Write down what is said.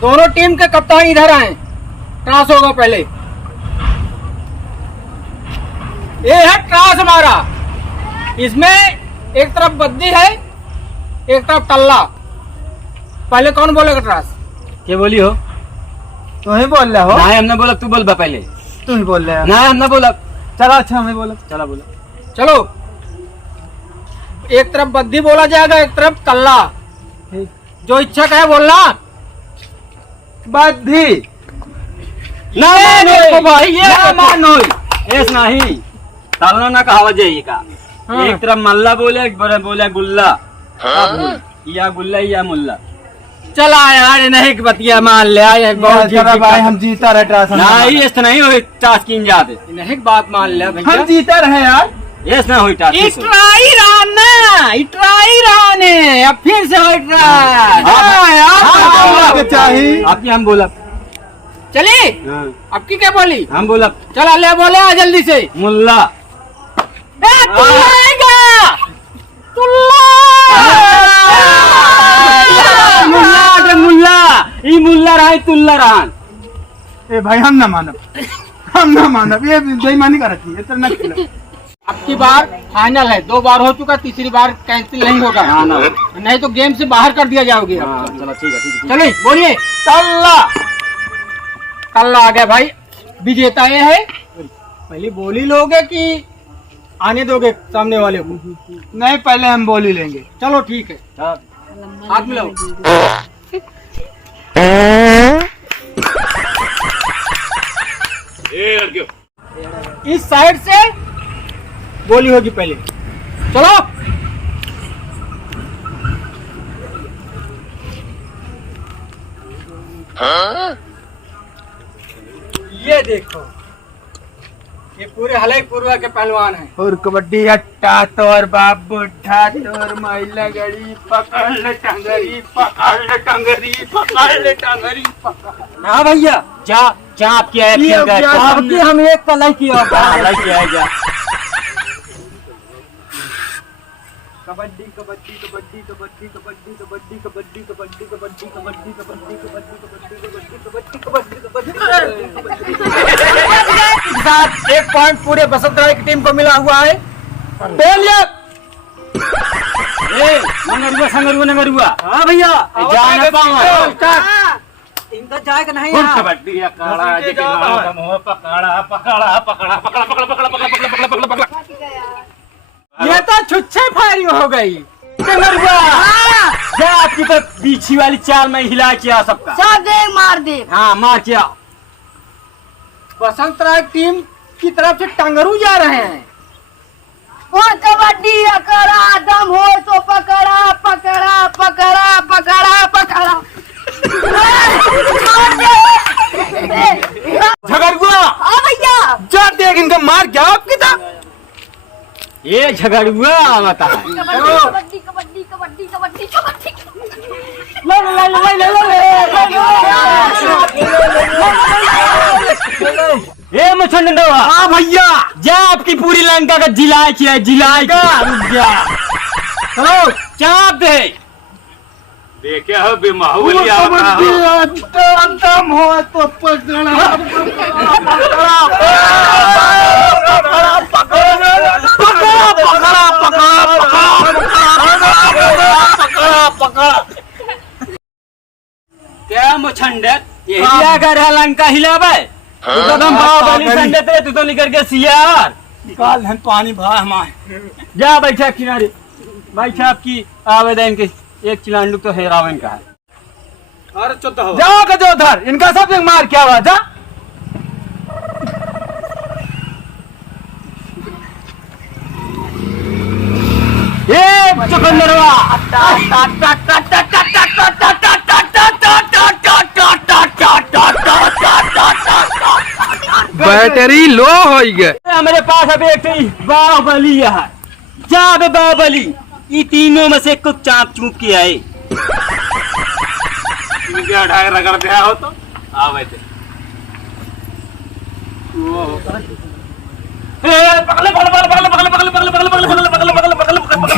दोनों टीम के कप्तान इधर आए, टॉस होगा पहले। ये है टॉस हमारा, इसमें एक तरफ बद्दी है एक तरफ टल्ला। पहले कौन बोलेगा टॉस? क्या बोली हो? तू ही बोल रहा हो? ना हमने बोला, तू बोल बा पहले। तू ही बोल रहा है ना हमने बोला। चलो अच्छा हमें बोलो। चला बोला। चलो, एक तरफ बद्दी बोला जाएगा एक तरफ टल्ला। जो इच्छा है बोलना। बद्दी ना देखो भाई, ये ना मानो ऐस नहीं तालना ना कहावत जाइए का। हाँ। एक तरफ मल्ला बोले, एक तरफ बोले गुल्ला। या गुल्ला या मुल्ला। चला यार, नहीं बतिया मान ले आए बहुत चलो भाई हम जीता रहे टास। नहीं ऐसा नहीं हो टास की जाते। नहीं बात मान ले भैया। हम जीता रहे यार। ऐसा ना हो टास। इटराई राने अब फिर से हो इटराई। चाहिए आपकी हम बोला। चली हाँ। अब की क्या बोली? हम बोला चला ले बोले आ जल्दी से। मुल्ला। तुल्ला आएगा, तुल्ला। मुल्ला मुल्ला ई मुल्ला रहा तुल्ला रहा। ए भाई हम ना मानब ये बेईमानी करती है। इतना खेलो। अब की बार फाइनल है, 2 बार हो चुका, तीसरी बार कैंसिल नहीं होगा। हाँ ना। नहीं तो गेम से बाहर कर दिया जाओगे। हाँ, चलो ठीक है। चलिए बोलिए। टल्ला टल्ला आ गया भाई, विजेता ये है। पहले बोली लोगे कि आने दोगे सामने वाले को? नहीं पहले हम बोल ही लेंगे। चलो ठीक है, हाथ मिलाओ। इस साइड से बोली होगी पहले। चलो ये देखो, ये पूरे हलाई पूर्वा के पहलवान हैं। और कबड्डी अट्टा तोर बाप बुढ़ा तोर महिला गड़ी पकड़ ले टंगरी पकड़ ले टंगरी पकड़ ले टंगरी पकड़। हाँ भैया जा जा आपकी आपकी हम एक कलाई की और जा। कबड्डी कबड्डी कबड्डी कबड्डी कबड्डी कबड्डी कबड्डी कबड्डी कबड्डी कबड्डी कबड्डी कबड्डी कबड्डी कबड्डी के साथ 1 पॉइंट पूरे बसंत राय की टीम को मिला हुआ है। नंगरुआ। हाँ भैया, जाना पाऊंगा। इनका जाएगा नहीं। कबड्डी पकड़ा पकड़ा पकड़ा पकड़ा पकड़ा पकड़ा पकड़ा पकड़ा पकड़ा पकड़ा। ये तो छुच्छे फायरिंग हो गई। जा आपकी तो पीछी वाली चाल में हिला किया सबका। सब दे मार दे। हाँ मार किया। बसंत राय टीम की तरफ से टंगरू जा रहे हैं। और कबड्डी अकड़ा दम हो तो पकड़ा पकड़ा पकड़ा पकड़ा पकड़ा। झगड़ुआ हाँ भैया, जा देख इनका मार क्या आपकी था। ये झगड़ुआ बता। कबड्डी कबड्डी कबड्डी कबड्डी कबड्डी। ये मछंडा। हाँ भैया जा आपकी पूरी लंका का जिलाए किया जिलाए का। रुक जा। चलो चाप दे। देखे हो बेमाहौली दम हो तो पकड़ा क्या मुछंडे यही अगर है लंका हिलावे तो हम बाहुबली संडे तेरे तू तो निकल के सियार निकाल हम पानी भा हमारे। जा बैठा किनारे। भाई साहब की आवेदन के एक चिलांडू तो है रावण का है। अरे चुप हो जाओ का जो उधर इनका सब मार क्या हुआ था। ये चुकंदरवा बैटरी लो हो गए। हमारे पास अब एक बाहुबली है। जा बे बाहुबली, ये तीनों में से कुछ चाप चूप के आए। क्या ढाई रगड़ दिया हो तो आओ बैठे। पकड़ पकड़ पकड़ पकड़ पकड़ पकड़ पकड़ पकड़ पकड़ पकड़ पकड़ पकड़ पकड़ पकड़